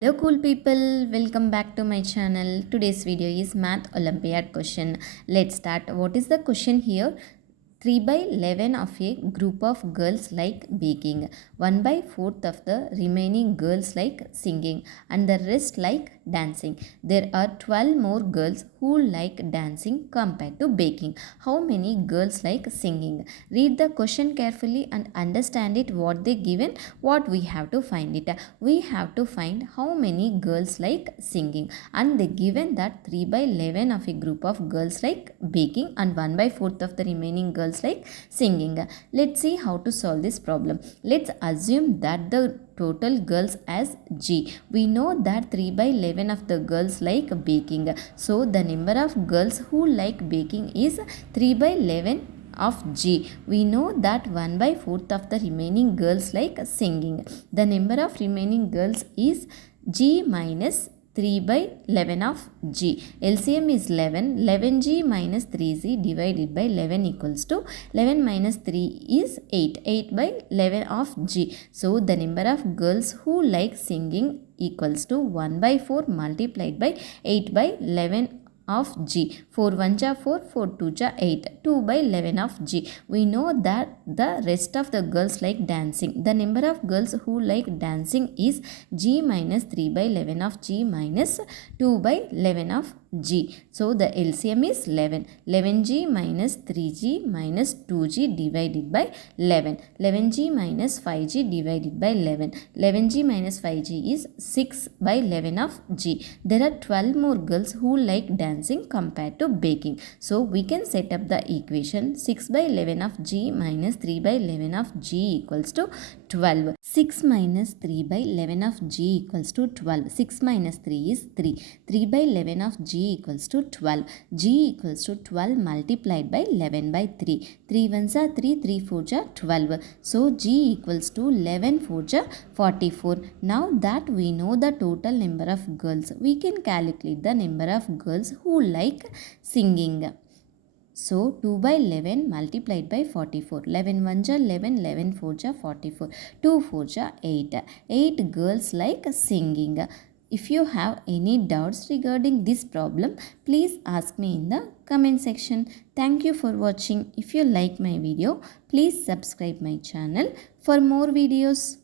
Hello cool people, welcome back to my channel. Today's video is Math Olympiad question. Let's start. What is the question here? 3 by 11 of a group of girls like baking, 1 by 4th of the remaining girls like singing, and the rest like dancing. There are 12 more girls who like dancing compared to baking. How many girls like singing? Read the question carefully and understand it what they given. What we have to find it. We have to find how many girls like singing, and they given that 3 by 11 of a group of girls like baking and 1 by 4th of the remaining girls like singing. Let's see how to solve this problem. Let's assume that the total girls as G. We know that 3 by 11 of the girls like baking. So the number of girls who like baking is 3 by 11 of G. We know that 1 by 4th of the remaining girls like singing. The number of remaining girls is G minus 3 by 11 of G. LCM is 11. 11G minus 3G divided by 11 equals to 11 minus 3 is 8. 8 by 11 of G. So the number of girls who like singing equals to 1 by 4 multiplied by 8 by 11 of G. 4 1 ja 4, 4 2 ja 8, 2 by 11 of G. We know that the rest of the girls like dancing. The number of girls who like dancing is G minus 3 by 11 of G minus 2 by 11 of G. So the LCM is 11. 11G minus 3G minus 2G divided by 11. 11G minus 5G divided by 11. 11G minus 5G is 6 by 11 of G. There are 12 more girls who like dancing compared to baking. So we can set up the equation 6 by 11 of G minus 3 by 11 of G equals to 12. 6 minus 3 by 11 of G equals to 12. 6 minus 3 is 3. 3 by 11 of G equals to 12. G equals to 12 multiplied by 11 by 3. 3 1s are 3, 3 4s are 12. So G equals to 11 4s are 44. Now that we know the total number of girls, we can calculate the number of girls who like singing. So 2 by 11 multiplied by 44. 11 1s are 11, 11 4s are 44. 2 4s are 8. 8 girls like singing. If you have any doubts regarding this problem, please ask me in the comment section. Thank you for watching. If you like my video, please subscribe my channel for more videos.